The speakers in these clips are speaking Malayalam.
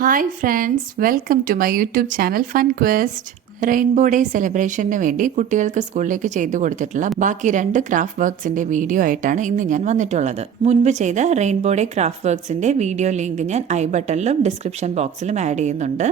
Hi friends, welcome to my YouTube channel fun quest. Rainbow day സെലിബ്രേഷന് വേണ്ടി കുട്ടികൾക്ക് സ്കൂളിലേക്ക് ചെയ്തു കൊടുത്തിട്ടുള്ള ബാക്കി 2 ക്രാഫ്റ്റ് വർക്ക്സിന്റെ വീഡിയോ ആയിട്ടാണ് ഇന്ന് ഞാൻ വന്നിട്ടുള്ളത്. മുൻപ് ചെയ്ത റെയിൻബോ ഡേ ക്രാഫ്റ്റ് വർക്ക്സിന്റെ വീഡിയോ ലിങ്ക് ഞാൻ ഐ ബട്ടണിലും ഡിസ്ക്രിപ്ഷൻ ബോക്സിലും ആഡ് ചെയ്യുന്നുണ്ട്.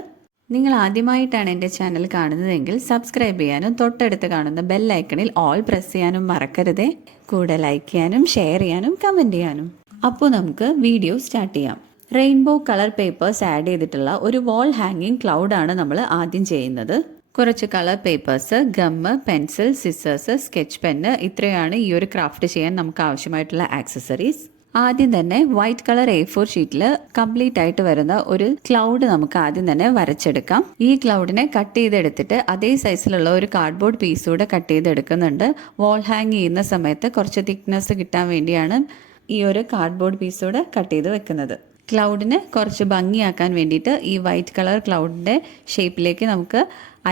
നിങ്ങൾ ആദ്യമായിട്ടാണ് എൻ്റെ ചാനൽ കാണുന്നതെങ്കിൽ സബ്സ്ക്രൈബ് ചെയ്യാനും തൊട്ടടുത്ത് കാണുന്ന ബെൽ ഐക്കണിൽ ഓൾ പ്രസ് ചെയ്യാനും മറക്കരുതേ. കൂടെ ലൈക്ക് ചെയ്യാനും ഷെയർ ചെയ്യാനും കമൻറ്റ് ചെയ്യാനും. അപ്പോൾ നമുക്ക് വീഡിയോ സ്റ്റാർട്ട് ചെയ്യാം. റെയിൻബോ കളർ പേപ്പേഴ്സ് ആഡ് ചെയ്തിട്ടുള്ള ഒരു വാൾ ഹാങ്ങിങ് ക്ലൗഡാണ് നമ്മൾ ആദ്യം ചെയ്യുന്നത്. കുറച്ച് colour papers, gum, pencil, scissors, sketch pen, ഇത്രയാണ് ഈ ഒരു ക്രാഫ്റ്റ് ചെയ്യാൻ നമുക്ക് ആവശ്യമായിട്ടുള്ള ആക്സസറീസ്. ആദ്യം തന്നെ വൈറ്റ് കളർ A4 ഷീറ്റിൽ കംപ്ലീറ്റ് ആയിട്ട് വരുന്ന ഒരു ക്ലൗഡ് നമുക്ക് ആദ്യം തന്നെ വരച്ചെടുക്കാം. ഈ ക്ലൗഡിനെ കട്ട് ചെയ്തെടുത്തിട്ട് അതേ സൈസിലുള്ള ഒരു കാർഡ്ബോർഡ് പീസ് കൂടെ കട്ട് ചെയ്തെടുക്കുന്നുണ്ട്. വാൾ ഹാങ് ചെയ്യുന്ന സമയത്ത് കുറച്ച് തിക്നെസ് കിട്ടാൻ വേണ്ടിയാണ് ഈ ഒരു കാർഡ്ബോർഡ് പീസ് കൂടെ കട്ട് ചെയ്ത് വെക്കുന്നത്. ക്ലൗഡിന് കുറച്ച് ഭംഗിയാക്കാൻ വേണ്ടിയിട്ട് ഈ വൈറ്റ് കളർ ക്ലൗഡിൻ്റെ ഷേപ്പിലേക്ക് നമുക്ക്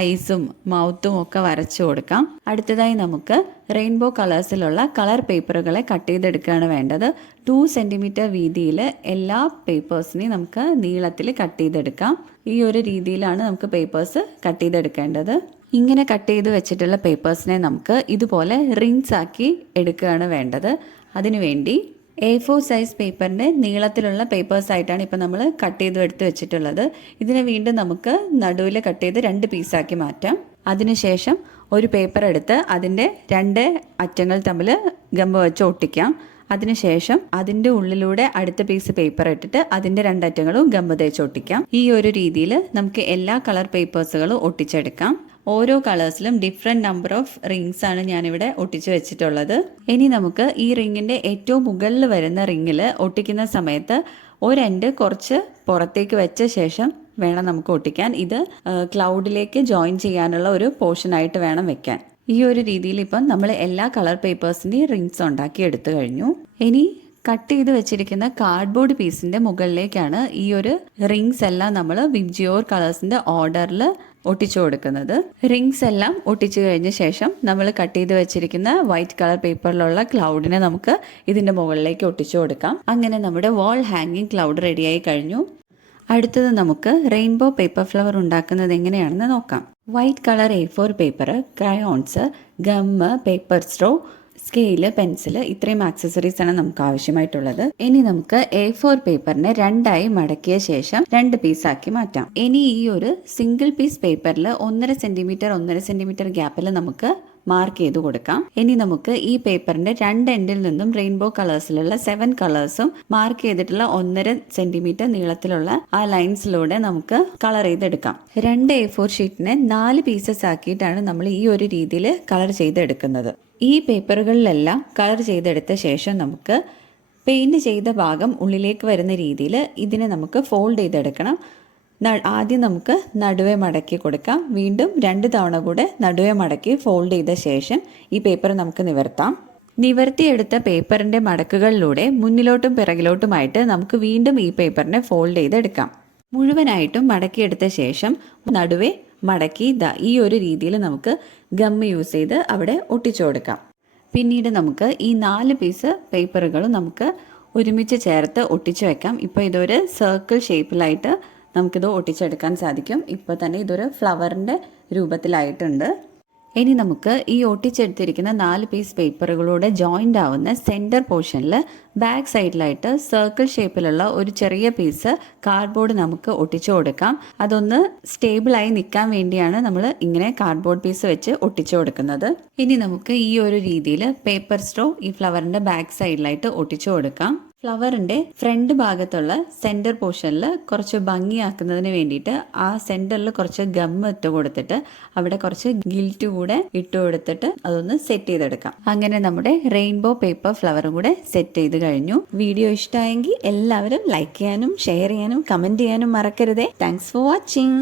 ഐസും മൗത്തും ഒക്കെ വരച്ചു കൊടുക്കാം. അടുത്തതായി നമുക്ക് റെയിൻബോ കളേഴ്സിലുള്ള കളർ പേപ്പറുകളെ കട്ട് ചെയ്തെടുക്കുകയാണ് വേണ്ടത്. 2 സെൻറ്റിമീറ്റർ വീതിയിൽ എല്ലാ പേപ്പേഴ്സിനെയും നമുക്ക് നീളത്തിൽ കട്ട് ചെയ്തെടുക്കാം. ഈ ഒരു രീതിയിലാണ് നമുക്ക് പേപ്പേഴ്സ് കട്ട് ചെയ്തെടുക്കേണ്ടത്. ഇങ്ങനെ കട്ട് ചെയ്ത് വെച്ചിട്ടുള്ള പേപ്പേഴ്സിനെ നമുക്ക് ഇതുപോലെ റിങ്സ് ആക്കി എടുക്കുകയാണ് വേണ്ടത്. അതിനുവേണ്ടി A4 സൈസ് പേപ്പറിൻ്റെ നീളത്തിലുള്ള പേപ്പേഴ്സ് ആയിട്ടാണ് ഇപ്പോൾ നമ്മൾ കട്ട് ചെയ്ത് എടുത്ത് വെച്ചിട്ടുള്ളത്. ഇതിനെ വീണ്ടും നമുക്ക് നടുവിൽ കട്ട് ചെയ്ത് 2 പീസാക്കി മാറ്റാം. അതിനുശേഷം ഒരു പേപ്പർ എടുത്ത് അതിൻ്റെ 2 അറ്റങ്ങൾ തമ്മിൽ ഗമ്മ് വെച്ച് ഒട്ടിക്കാം. അതിനുശേഷം അതിൻ്റെ ഉള്ളിലൂടെ അടുത്ത പീസ് പേപ്പർ ഇട്ടിട്ട് അതിൻ്റെ 2 അറ്റങ്ങളും ഗമ്മ് തേച്ച് ഒട്ടിക്കാം. ഈ ഒരു രീതിയിൽ നമുക്ക് എല്ലാ കളർ പേപ്പേഴ്സുകളും ഒട്ടിച്ചെടുക്കാം. ഓരോ കളേഴ്സിലും ഡിഫറെൻറ്റ് നമ്പർ ഓഫ് റിങ്സ് ആണ് ഞാനിവിടെ ഒട്ടിച്ച് വെച്ചിട്ടുള്ളത്. ഇനി നമുക്ക് ഈ റിങ്ങിൻ്റെ ഏറ്റവും മുകളിൽ വരുന്ന റിങ്ങിൽ ഒട്ടിക്കുന്ന സമയത്ത് ഒരെൻഡ് കുറച്ച് പുറത്തേക്ക് വെച്ച ശേഷം വേണം നമുക്ക് ഒട്ടിക്കാൻ. ഇത് ക്ലൗഡിലേക്ക് ജോയിൻ ചെയ്യാനുള്ള ഒരു പോർഷനായിട്ട് വേണം വെക്കാൻ. ഈ ഒരു രീതിയിൽ ഇപ്പം നമ്മൾ എല്ലാ കളർ പേപ്പേഴ്സിൻ്റെയും റിങ്സ് ഉണ്ടാക്കി എടുത്തു കഴിഞ്ഞു. ഇനി കട്ട് ചെയ്ത് വെച്ചിരിക്കുന്ന കാർഡ്ബോർഡ് പീസിൻ്റെ മുകളിലേക്കാണ് ഈ ഒരു റിങ്സ് എല്ലാം നമ്മൾ വിബ്ജിയോർ കളേഴ്സിൻ്റെ ഓർഡറിൽ ഒട്ടിച്ചു കൊടുക്കുന്നത്. റിങ്സ് എല്ലാം ഒട്ടിച്ചു കഴിഞ്ഞ ശേഷം നമ്മൾ കട്ട് ചെയ്ത് വെച്ചിരിക്കുന്ന വൈറ്റ് കളർ പേപ്പറിലുള്ള ക്ലൗഡിനെ നമുക്ക് ഇതിൻ്റെ മുകളിലേക്ക് ഒട്ടിച്ചു കൊടുക്കാം. അങ്ങനെ നമ്മുടെ വാൾ ഹാങ്ങിങ് ക്ലൗഡ് റെഡിയായി കഴിഞ്ഞു. അടുത്തത് നമുക്ക് റെയിൻബോ പേപ്പർ ഫ്ലവർ ഉണ്ടാക്കുന്നത് എങ്ങനെയാണെന്ന് നോക്കാം. White colour A4 paper, crayons, gum, paper straw, scale, pencil, ഇത്രയും ആക്സസറീസ് ആണ് നമുക്ക് ആവശ്യമായിട്ടുള്ളത്. ഇനി നമുക്ക് A4 പേപ്പറിനെ 2ആയി മടക്കിയ ശേഷം 2 പീസാക്കി മാറ്റാം. ഇനി ഈ ഒരു സിംഗിൾ പീസ് പേപ്പറിൽ 1.5 സെന്റിമീറ്റർ ഗ്യാപ്പിൽ നമുക്ക് മാർക്ക് ചെയ്ത് കൊടുക്കാം. ഇനി നമുക്ക് ഈ പേപ്പറിന്റെ 2 എൻഡിൽ നിന്നും റെയിൻബോ കളേഴ്സിലുള്ള 7 കളേഴ്സും മാർക്ക് ചെയ്തിട്ടുള്ള 1.5 സെന്റിമീറ്റർ നീളത്തിലുള്ള ആ ലൈൻസിലൂടെ നമുക്ക് കളർ ചെയ്തെടുക്കാം. 2 A4 ഷീറ്റിനെ 4 പീസസ് ആക്കിയിട്ടാണ് നമ്മൾ ഈ ഒരു രീതിയിൽ കളർ ചെയ്തെടുക്കുന്നത്. ഈ പേപ്പറുകളിലെല്ലാം കളർ ചെയ്തെടുത്ത ശേഷം നമുക്ക് പെയിന്റ് ചെയ്ത ഭാഗം ഉള്ളിലേക്ക് വരുന്ന രീതിയിൽ ഇതിനെ നമുക്ക് ഫോൾഡ് ചെയ്തെടുക്കണം. ആദ്യം നമുക്ക് നടുവെ മടക്കി കൊടുക്കാം. വീണ്ടും 2 തവണ കൂടെ നടുവെ മടക്കി ഫോൾഡ് ചെയ്ത ശേഷം ഈ പേപ്പർ നമുക്ക് നിവർത്താം. നിവർത്തിയെടുത്ത പേപ്പറിൻ്റെ മടക്കുകളിലൂടെ മുന്നിലോട്ടും പിറകിലോട്ടുമായിട്ട് നമുക്ക് വീണ്ടും ഈ പേപ്പറിനെ ഫോൾഡ് ചെയ്തെടുക്കാം. മുഴുവനായിട്ടും മടക്കിയെടുത്ത ശേഷം നടുവെ മടക്കി ഈ ഒരു രീതിയിൽ നമുക്ക് ഗമ്മ് യൂസ് ചെയ്ത് അവിടെ ഒട്ടിച്ചു കൊടുക്കാം. പിന്നീട് നമുക്ക് ഈ 4 പീസ് പേപ്പറുകളും നമുക്ക് ഒരുമിച്ച് ചേർത്ത് ഒട്ടിച്ചു വെക്കാം. ഇപ്പോൾ ഇതൊരു സർക്കിൾ ഷേപ്പിലായിട്ട് നമുക്കിത് ഒട്ടിച്ചെടുക്കാൻ സാധിക്കും. ഇപ്പോൾ തന്നെ ഇതൊരു ഫ്ലവറിൻ്റെ രൂപത്തിലായിട്ടുണ്ട്. ഇനി നമുക്ക് ഈ ഒട്ടിച്ചെടുത്തിരിക്കുന്ന 4 പീസ് പേപ്പറുകളോടെ ജോയിൻ്റ് ആവുന്ന സെൻറ്റർ പോർഷനിൽ ബാക്ക് സൈഡിലായിട്ട് സർക്കിൾ ഷേപ്പിലുള്ള ഒരു ചെറിയ പീസ് കാർഡ്ബോർഡ് നമുക്ക് ഒട്ടിച്ചു കൊടുക്കാം. അതൊന്ന് സ്റ്റേബിളായി നിൽക്കാൻ വേണ്ടിയാണ് നമ്മൾ ഇങ്ങനെ കാർഡ്ബോർഡ് പീസ് വെച്ച് ഒട്ടിച്ചു കൊടുക്കുന്നത്. ഇനി നമുക്ക് ഈ ഒരു രീതിയിൽ പേപ്പർ സ്ട്രോ ഈ ഫ്ലവറിൻ്റെ ബാക്ക് സൈഡിലായിട്ട് ഒട്ടിച്ചു കൊടുക്കാം. ഫ്ലവറിൻ്റെ ഫ്രണ്ട് ഭാഗത്തുള്ള സെൻറ്റർ പോർഷനിൽ കുറച്ച് ഭംഗിയാക്കുന്നതിന് വേണ്ടിയിട്ട് ആ സെൻറ്ററിൽ കുറച്ച് ഗമ്മ് ഇട്ട് കൊടുത്തിട്ട് അവിടെ കുറച്ച് ഗിൽറ്റ് കൂടെ ഇട്ട് കൊടുത്തിട്ട് അതൊന്ന് സെറ്റ് ചെയ്തെടുക്കാം. അങ്ങനെ നമ്മുടെ റെയിൻബോ പേപ്പർ ഫ്ലവറും കൂടെ സെറ്റ് ചെയ്ത് കഴിഞ്ഞു. വീഡിയോ ഇഷ്ടമായെങ്കിൽ എല്ലാവരും ലൈക്ക് ചെയ്യാനും ഷെയർ ചെയ്യാനും കമൻറ്റ് ചെയ്യാനും മറക്കരുതേ. Thanks for watching.